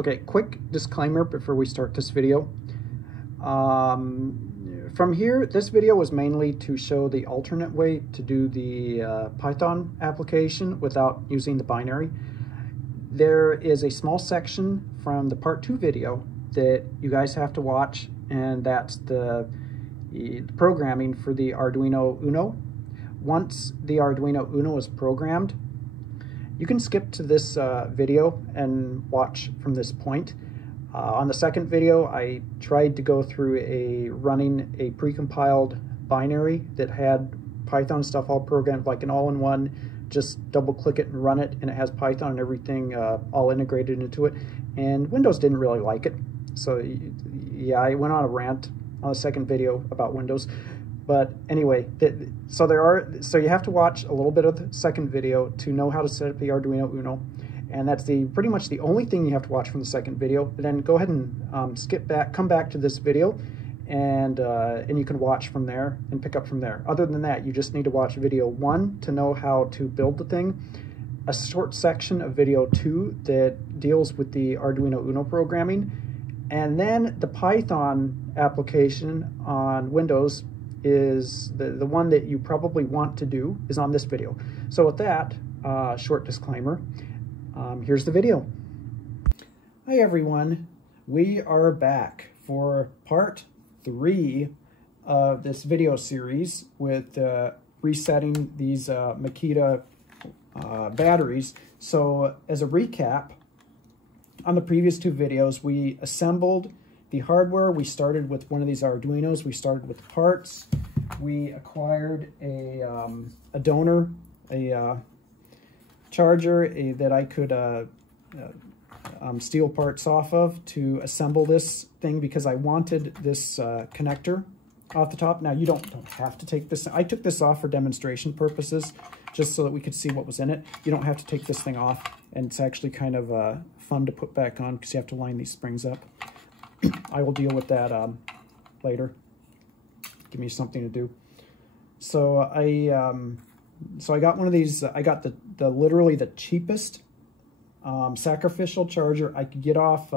Okay, quick disclaimer before we start this video. From here, this video was mainly to show the alternate way to do the Python application without using the binary. There is a small section from the part 2 video that you guys have to watch, and that's the programming for the Arduino Uno. Once the Arduino Uno is programmed, you can skip to this video and watch from this point. On the second video, I tried to go through running a precompiled binary that had Python stuff all programmed, like an all-in-one. Just double click it and run it, and it has Python and everything all integrated into it. And Windows didn't really like it. So yeah, I went on a rant on the second video about Windows. But anyway, so you have to watch a little bit of the second video to know how to set up the Arduino Uno, and that's pretty much the only thing you have to watch from the second video. And then go ahead and skip back, come back to this video, and you can watch from there and pick up from there. Other than that, you just need to watch video 1 to know how to build the thing, a short section of video 2 that deals with the Arduino Uno programming, and then the Python application on Windows is the one that you probably want to do is on this video. So with that short disclaimer, here's the video. Hi everyone, we are back for part 3 of this video series with resetting these Makita batteries. So as a recap, on the previous 2 videos, we assembled the hardware. We started with one of these Arduinos. We started with the parts. We acquired a donor, a charger that I could steal parts off of to assemble this thing, because I wanted this connector off the top. Now, you don't have to take this. I took this off for demonstration purposes, just so that we could see what was in it. You don't have to take this thing off, and it's actually kind of fun to put back on because you have to line these springs up. I will deal with that later. Give me something to do. So I got one of these. I got the literally the cheapest sacrificial charger I could get off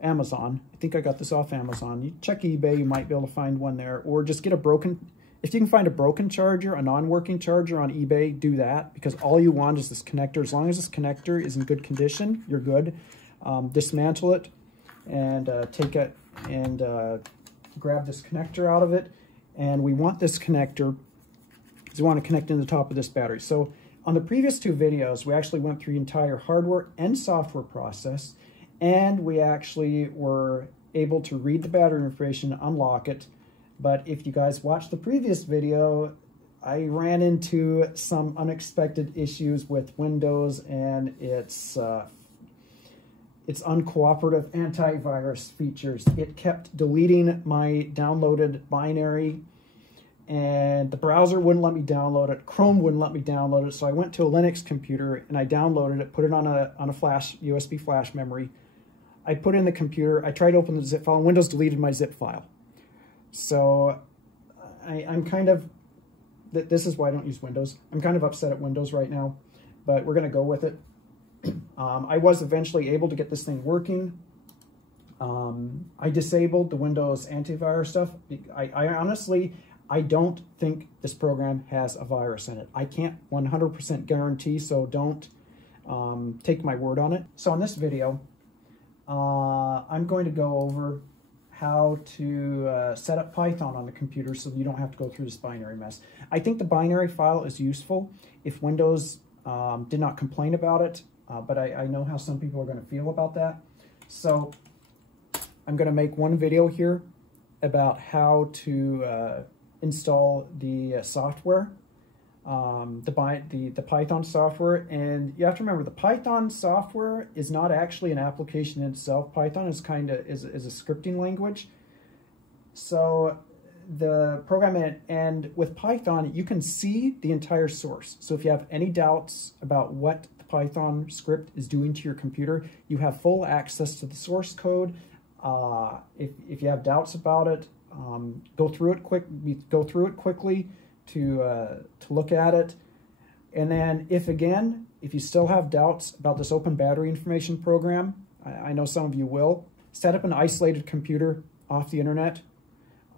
Amazon. I think I got this off Amazon. You check eBay, you might be able to find one there, or just get a broken. If you can find a broken charger, a non-working charger on eBay, do that, because all you want is this connector. As long as this connector is in good condition, you're good. Dismantle it and take it and grab this connector out of it. And we want this connector because we want to connect in the top of this battery. So on the previous 2 videos, we actually went through the entire hardware and software process, and we actually were able to read the battery information, unlock it. But if you guys watched the previous video, I ran into some unexpected issues with Windows and its uncooperative antivirus features. It kept deleting my downloaded binary, and the browser wouldn't let me download it. Chrome wouldn't let me download it. So I went to a Linux computer and I downloaded it, put it on a flash, USB flash memory. I put it in the computer. I tried to open the zip file, and Windows deleted my zip file. So I'm kind of, this is why I don't use Windows. I'm kind of upset at Windows right now, but we're going to go with it. I was eventually able to get this thing working. I disabled the Windows antivirus stuff. I honestly, I don't think this program has a virus in it. I can't 100% guarantee, so don't take my word on it. So in this video, I'm going to go over how to set up Python on the computer so you don't have to go through this binary mess. I think the binary file is useful if Windows did not complain about it, but I know how some people are going to feel about that. So I'm going to make one video here about how to install the software, the Python software. And you have to remember, the Python software is not actually an application in itself. Python is is a scripting language. So the program, and with Python, you can see the entire source. So if you have any doubts about what the Python script is doing to your computer, you have full access to the source code. If you have doubts about it, go through it quickly to look at it. And then if you still have doubts about this Open Battery Information program, I know some of you will. Set up an isolated computer off the internet,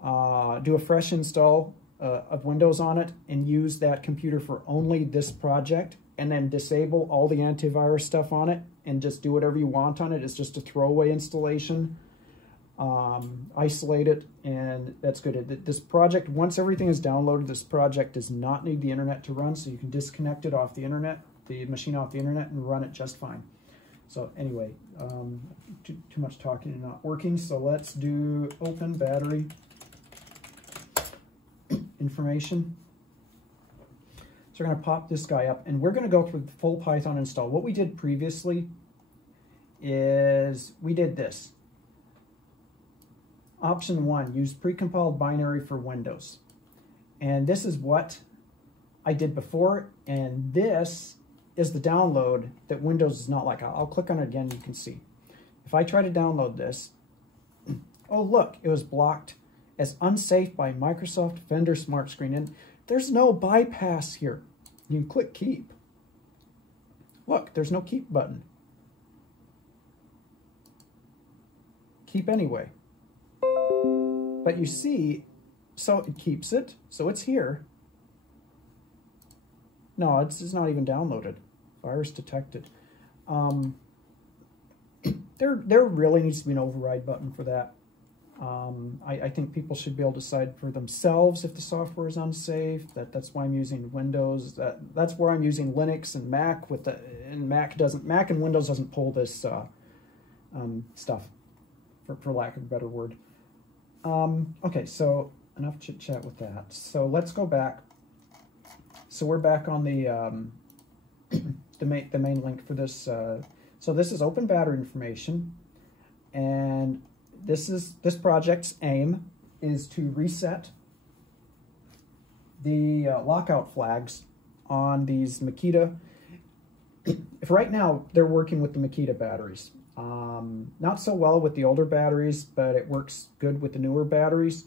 do a fresh install of Windows on it, and use that computer for only this project, and then disable all the antivirus stuff on it and just do whatever you want on it. It's just a throwaway installation. Isolate it, and that's good. This project, once everything is downloaded, this project does not need the internet to run, so you can disconnect it off the internet, the machine off the internet, and run it just fine. So anyway, too much talking and not working, so let's do open battery information. So we're going to pop this guy up, and we're going to go through the full Python install. What we did previously is we did this. Option 1, use precompiled binary for Windows. And this is what I did before, and this is the download that Windows is not like. I'll click on it again, you can see. If I try to download this, oh look, it was blocked as unsafe by Microsoft Vendor Smart Screen, and there's no bypass here. You can click keep. Look, there's no keep button. Keep anyway. But you see, so it keeps it, so it's here. No, it's not even downloaded. Virus detected. There really needs to be an override button for that. I think people should be able to decide for themselves if the software is unsafe. That's why I'm using Windows. That's where I'm using Linux and Mac. Mac and Windows doesn't pull this stuff, for lack of a better word. Okay, so enough chit chat with that. So let's go back. So we're back on the the main link for this. So this is open battery information, and this project's aim is to reset the lockout flags on these Makita. If right now they're working with the Makita batteries. Not so well with the older batteries, but it works good with the newer batteries.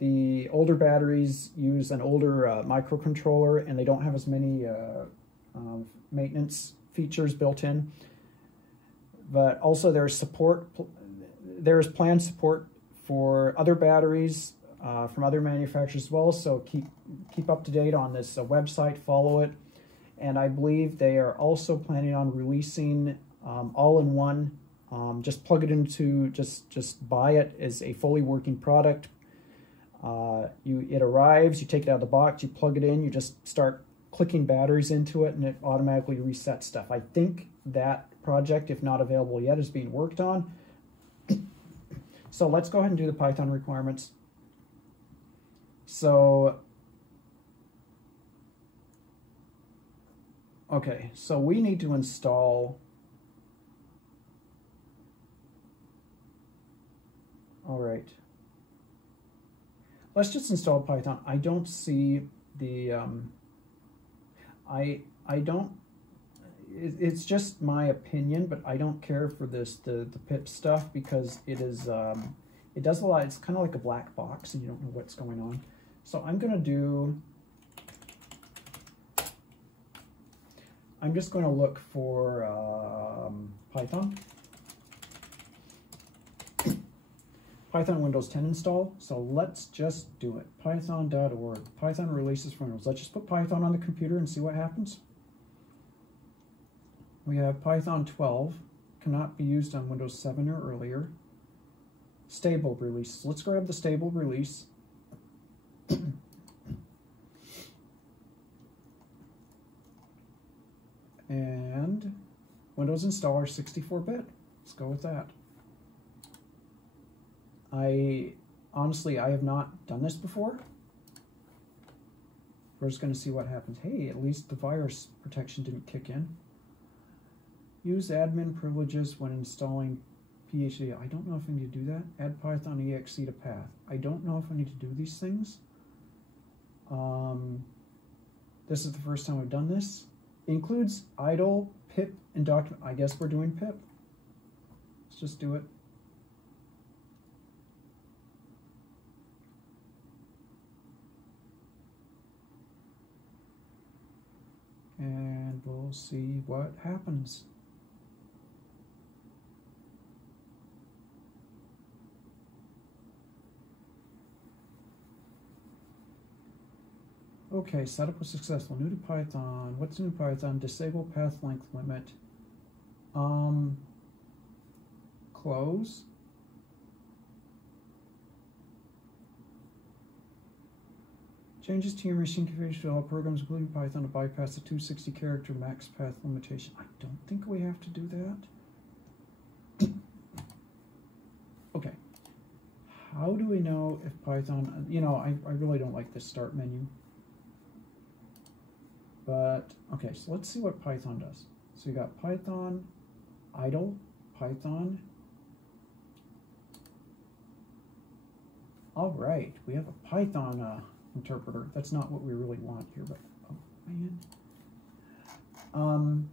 The older batteries use an older microcontroller, and they don't have as many maintenance features built in. But also there's planned support for other batteries from other manufacturers as well. So keep up to date on this website, follow it. And I believe they are also planning on releasing all-in-one. Just plug it into, just buy it as a fully working product. It arrives, you take it out of the box, you plug it in, you just start clicking batteries into it, and it automatically resets stuff. I think that project, if not available yet, is being worked on. So let's go ahead and do the Python requirements. So, okay, so we need to install. All right. Let's just install Python. I don't see the, I don't, it's just my opinion, but I don't care for this, the pip stuff, because it is, it does a lot. It's kind of like a black box and you don't know what's going on. So I'm going to do, I'm just going to look for Python. Python Windows 10 install. So let's just do it. Python.org. Python releases for Windows. Let's just put Python on the computer and see what happens. We have Python 12. Cannot be used on Windows 7 or earlier. Stable release. Let's grab the stable release. And Windows installer 64-bit. Let's go with that. Honestly, I have not done this before. We're just going to see what happens. Hey, at least the virus protection didn't kick in. Use admin privileges when installing PHP. I don't know if I need to do that. Add Python exe to path. I don't know if I need to do these things. This is the first time I've done this. Includes idle, pip, and document. I guess we're doing pip. Let's just do it. And we'll see what happens. Okay, setup was successful. New to Python. What's new to Python? Disable path length limit. Close. Changes to your machine configuration to all programs, including Python, to bypass the 260 character max path limitation. I don't think we have to do that. Okay. How do we know if Python, you know, I really don't like this start menu. But, okay, so let's see what Python does. So you got Python, idle, Python. All right, we have a Python interpreter. That's not what we really want here, but, oh man.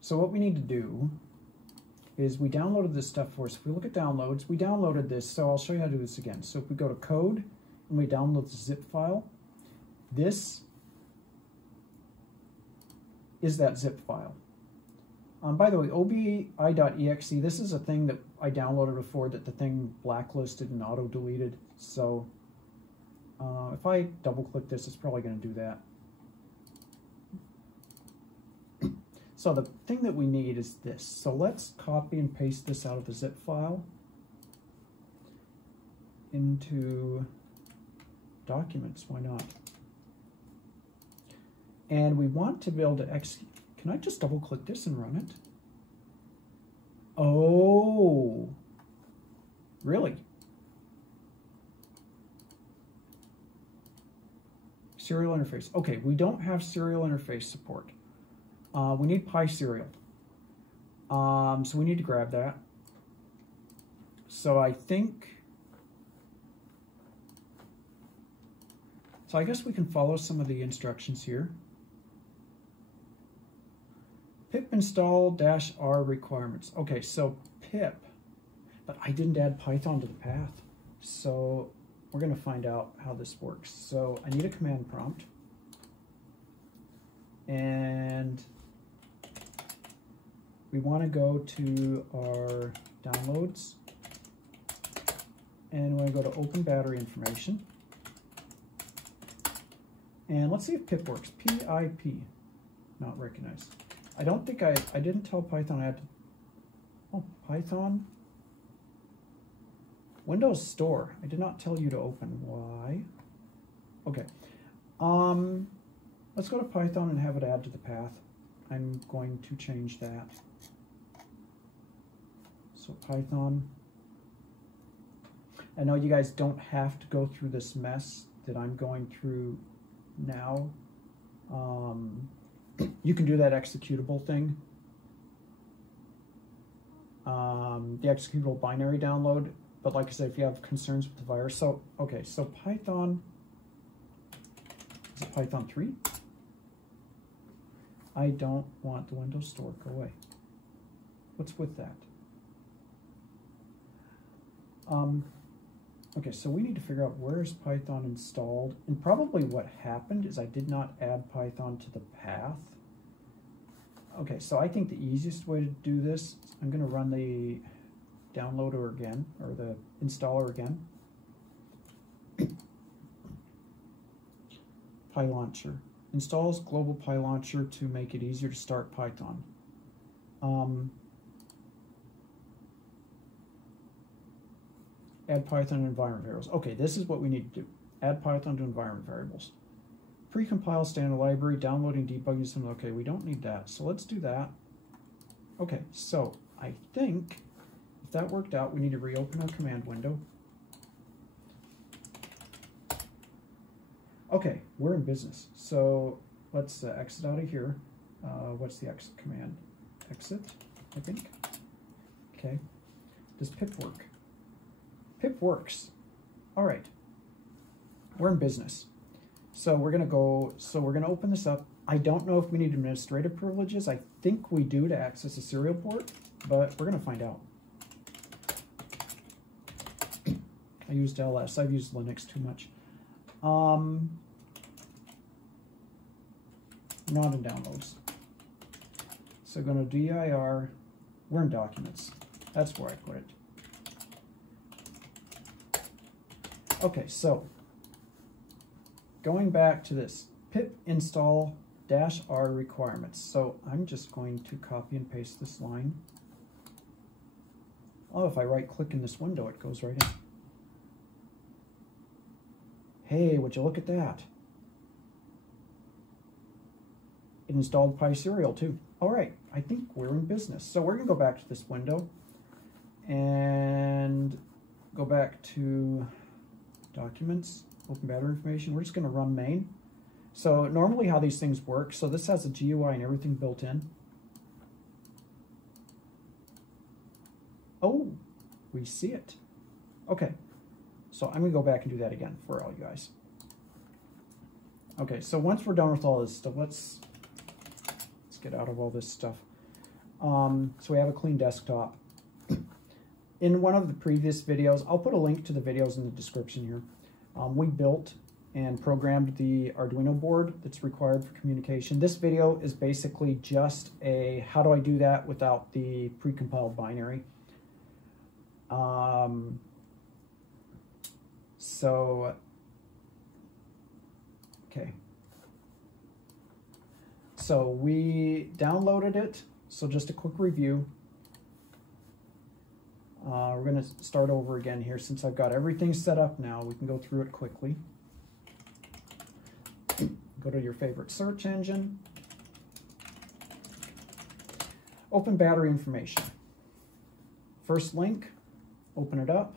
So what we need to do is we downloaded this stuff for us. If we look at downloads, we downloaded this, so I'll show you how to do this again. So if we go to code and we download the zip file, this is that zip file. By the way, obi.exe, this is a thing that I downloaded before that the thing blacklisted and auto-deleted. So if I double-click this, it's probably going to do that. So the thing that we need is this. So let's copy and paste this out of the zip file into documents. Why not? And we want to be able to execute. Can I just double click this and run it? Oh, really? Serial interface. Okay, we don't have serial interface support. We need pyserial. So we need to grab that. So I think, so I guess we can follow some of the instructions here. Pip install -r requirements. Okay, so pip, but I didn't add Python to the path. So we're going to find out how this works. So I need a command prompt. And we want to go to our downloads. And we're going to go to open battery information. And let's see if pip works. PIP, not recognized. I don't think I didn't tell Python I had to, oh, Python. Windows Store, I did not tell you to open. Why? Okay. Let's go to Python and have it add to the path. I'm going to change that. So Python. I know you guys don't have to go through this mess that I'm going through now. You can do that executable thing. The executable binary download. But like I said, if you have concerns with the virus. So, okay, so Python, is it Python 3? I don't want the Windows Store, go away. What's with that? Okay, so we need to figure out where is Python installed. And probably what happened is I did not add Python to the path. Okay, so I think the easiest way to do this, I'm going to run the downloader again, or the installer again. PyLauncher. Installs global PyLauncher to make it easier to start Python. Add Python to environment variables. Okay, this is what we need to do. Add Python to environment variables. Precompile standard library, downloading, debugging some. Okay, we don't need that. So let's do that. Okay, so I think if that worked out, we need to reopen our command window. Okay, we're in business. So let's exit out of here. What's the exit command? Exit, I think. Okay. Does pip work? Pip works. All right. We're in business. So we're going to go, so we're going to open this up. I don't know if we need administrative privileges. I think we do to access a serial port, but we're going to find out. I used LS. I've used Linux too much. Not in downloads. So going to dir, we're in documents. That's where I put it. Okay, so going back to this pip install -r requirements. So I'm just going to copy and paste this line. Oh, if I right click in this window, it goes right in. Hey, would you look at that? It installed pyserial too. All right, I think we're in business. So we're gonna go back to this window and go back to documents, open battery information. We're just gonna run main. So normally how these things work, so this has a GUI and everything built in. Oh, we see it. Okay, so I'm gonna go back and do that again for all you guys. Okay, so once we're done with all this stuff, let's get out of all this stuff. So we have a clean desktop. In one of the previous videos, I'll put a link to the videos in the description here. We built and programmed the Arduino board that's required for communication. This video is basically just a how do I do that without the precompiled binary. Okay. So we downloaded it. So just a quick review. We're going to start over again here since I've got everything set up now. We can go through it quickly. Go to your favorite search engine. Open battery information. First link, open it up.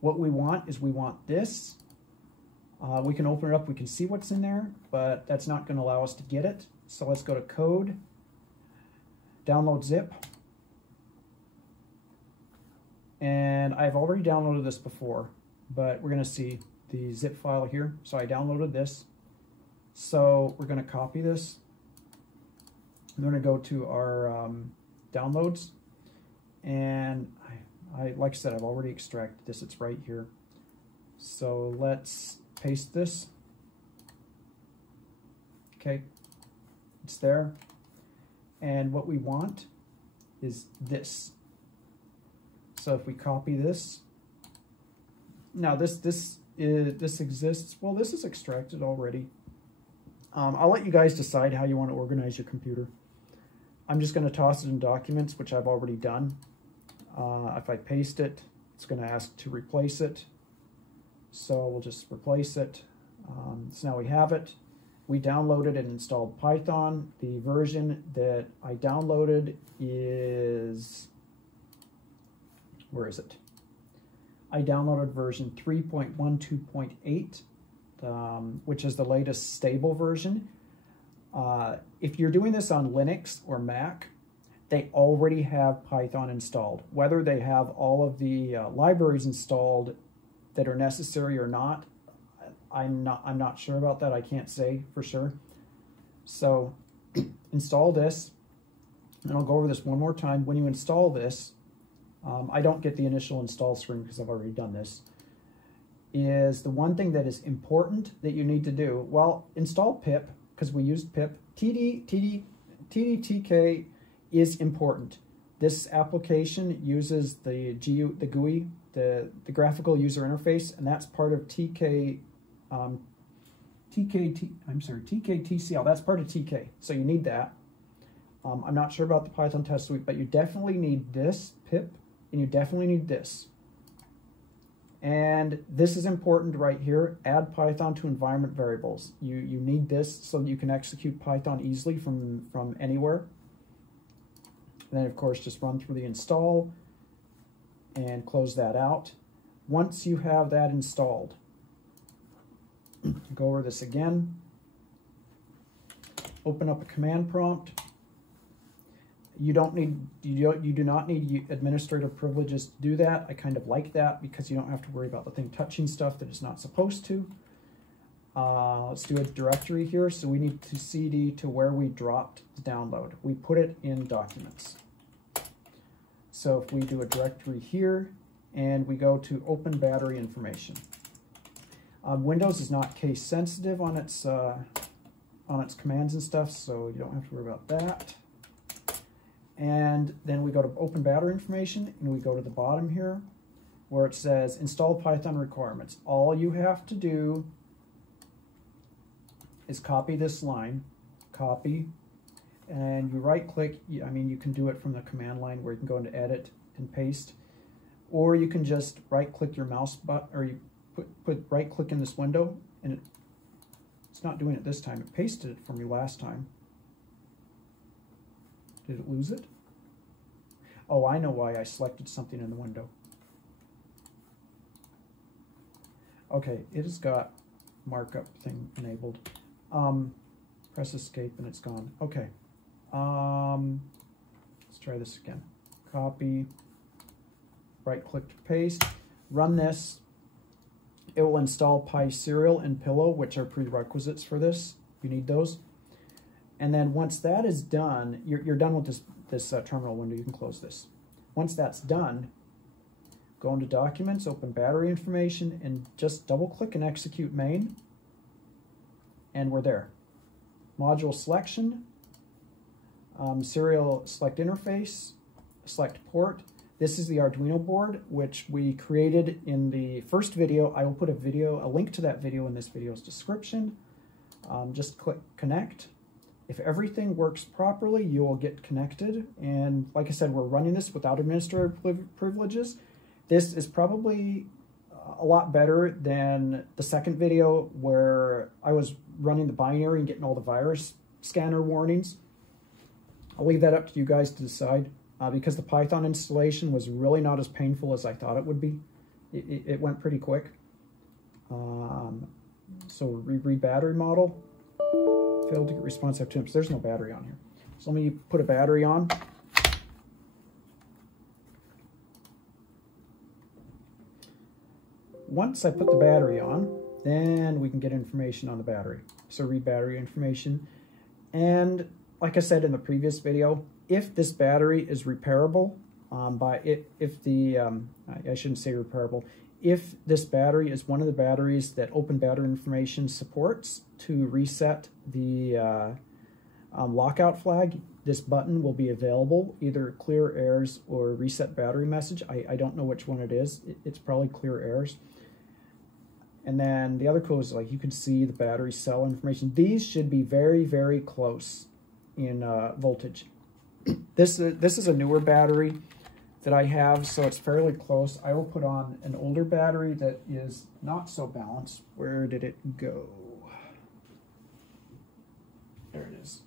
What we want is we want this. We can open it up, we can see what's in there, but that's not going to allow us to get it. So let's go to code, download zip. And I've already downloaded this before, but we're going to see the zip file here. So I downloaded this. So we're going to copy this. I'm going to go to our downloads. And I like I said, I've already extracted this. It's right here. So let's paste this. Okay, it's there. And what we want is this. So if we copy this, now this exists. Well, this is extracted already. I'll let you guys decide how you want to organize your computer. I'm just going to toss it in documents, which I've already done. If I paste it, it's going to ask to replace it. So we'll just replace it. So now we have it. We downloaded and installed Python. The version that I downloaded is, where is it? I downloaded version 3.12.8, which is the latest stable version. If you're doing this on Linux or Mac, they already have Python installed. Whether they have all of the libraries installed that are necessary or not, I'm not sure about that. I can't say for sure. So install this, and I'll go over this one more time. When you install this, I don't get the initial install screen because I've already done this, is the one thing that is important that you need to do. Well, install pip, because we used pip. TDTK is important. This application uses the GUI, the graphical user interface, and that's part of TKTCL. That's part of TK, so you need that. I'm not sure about the Python test suite, but you definitely need this pip, and you definitely need this. And this is important right here. Add Python to environment variables. You need this so that you can execute Python easily from anywhere. And then, of course, just run through the install and close that out. Once you have that installed, go over this again. Open up a command prompt. You do not need administrator privileges to do that. I kind of like that because you don't have to worry about the thing touching stuff that it's not supposed to. Let's do a directory here. So we need to CD to where we dropped the download. We put it in documents. So if we do a directory here and we go to open battery information. Windows is not case sensitive on its commands and stuff, so you don't have to worry about that. And then we go to open battery information and we go to the bottom here where it says install Python requirements. All you have to do is copy this line, copy, and you right click. I mean, you can do it from the command line where you can go into edit and paste, or you can just right click your mouse button, or you put right click in this window, and it's not doing it this time. It pasted it for me last time. Did it lose it? Oh, I know why I selected something in the window. Okay, it has got markup thing enabled. Press escape and it's gone. Okay. Let's try this again. Copy, right click to paste, run this. It will install pyserial and pillow, which are prerequisites for this. You need those. And then once that is done, you're done with this terminal window. You can close this. Once that's done, go into Documents, open Battery Information, and just double-click and execute main. And we're there. Module selection, serial select interface, select port. This is the Arduino board, which we created in the first video. I will put a link to that video in this video's description. Just click connect. If everything works properly, you will get connected. And like I said, we're running this without administrator privileges. This is probably a lot better than the second video where I was running the binary and getting all the virus scanner warnings. I'll leave that up to you guys to decide because the Python installation was really not as painful as I thought it would be. It went pretty quick. So read battery model. Failed to get response after temps. There's no battery on here. So let me put a battery on. Once I put the battery on, then we can get information on the battery. So read battery information. And like I said in the previous video, if this battery is repairable, I shouldn't say repairable, if this battery is one of the batteries that Open Battery Information supports to reset the lockout flag, this button will be available, either clear errors or reset battery message. I don't know which one it is. It's probably clear errors. And then the other code is like you can see the battery cell information. These should be very, very close in voltage. This is a newer battery that I have, so it's fairly close. I will put on an older battery that is not so balanced. Where did it go? There it is.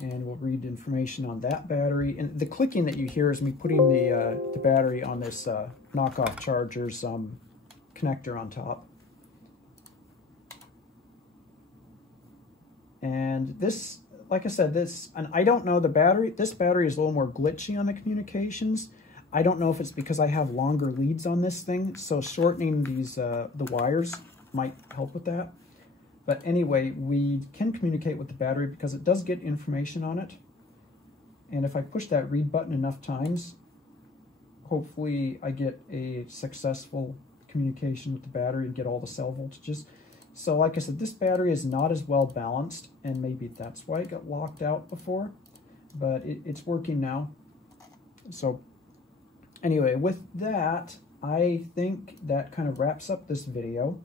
And we'll read information on that battery. And the clicking that you hear is me putting the battery on this knockoff charger's connector on top. And this, like I said, and I don't know, this battery is a little more glitchy on the communications. I don't know if it's because I have longer leads on this thing, so shortening these the wires might help with that. But anyway, we can communicate with the battery because it does get information on it. And if I push that read button enough times, hopefully I get a successful communication with the battery and get all the cell voltages. So like I said, this battery is not as well balanced, and maybe that's why it got locked out before, but it's working now. So anyway, with that, I think that kind of wraps up this video.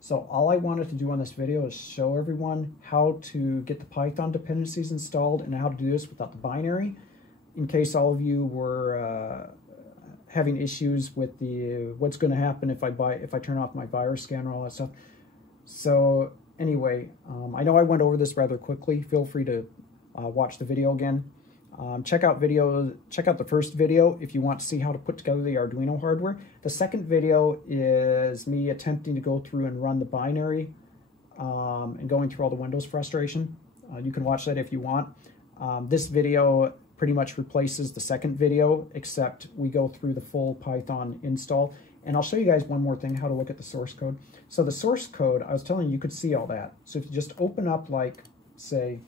So all I wanted to do on this video is show everyone how to get the Python dependencies installed and how to do this without the binary, in case all of you were having issues with what's going to happen if I turn off my virus scanner, all that stuff. So anyway, I know I went over this rather quickly. Feel free to watch the video again. Check out the first video if you want to see how to put together the Arduino hardware. The second video is me attempting to go through and run the binary and going through all the Windows frustration. You can watch that if you want. This video pretty much replaces the second video, except we go through the full Python install. And I'll show you guys one more thing, how to look at the source code. So the source code, I was telling you could see all that. So if you just open up, like, say,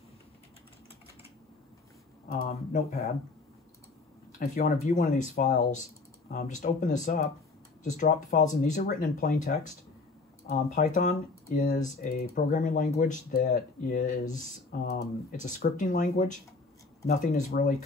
Notepad, and if you want to view one of these files, just open this up, just drop the files in. These are written in plain text. Python is a programming language that is, it's a scripting language. Nothing is really,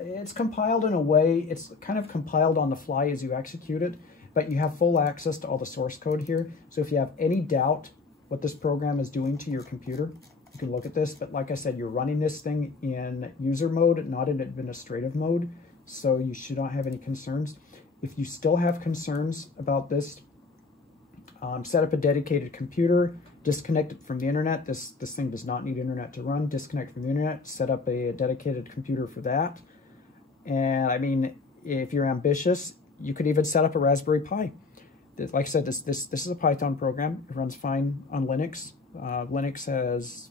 it's compiled in a way, it's kind of compiled on the fly as you execute it, but you have full access to all the source code here. So if you have any doubt what this program is doing to your computer, you can look at this. But like I said, you're running this thing in user mode, not in administrative mode, so you should not have any concerns. If you still have concerns about this, set up a dedicated computer, disconnect it from the internet. This thing does not need internet to run. Disconnect from the internet, set up a dedicated computer for that. And I mean, if you're ambitious, you could even set up a Raspberry Pi. Like I said, this is a Python program. It runs fine on Linux. Linux has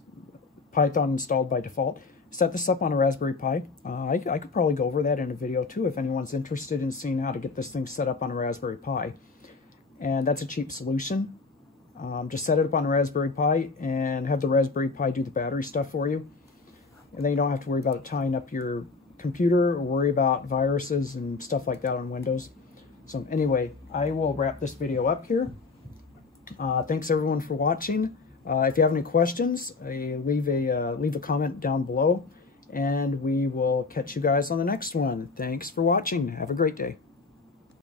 Python installed by default. Set this up on a Raspberry Pi. I could probably go over that in a video too if anyone's interested in seeing how to get this thing set up on a Raspberry Pi. And that's a cheap solution. Just set it up on a Raspberry Pi and have the Raspberry Pi do the battery stuff for you. And then you don't have to worry about it tying up your computer or worry about viruses and stuff like that on Windows. So anyway, I will wrap this video up here. Thanks everyone for watching. If you have any questions, leave a comment down below, and we will catch you guys on the next one. Thanks for watching. Have a great day.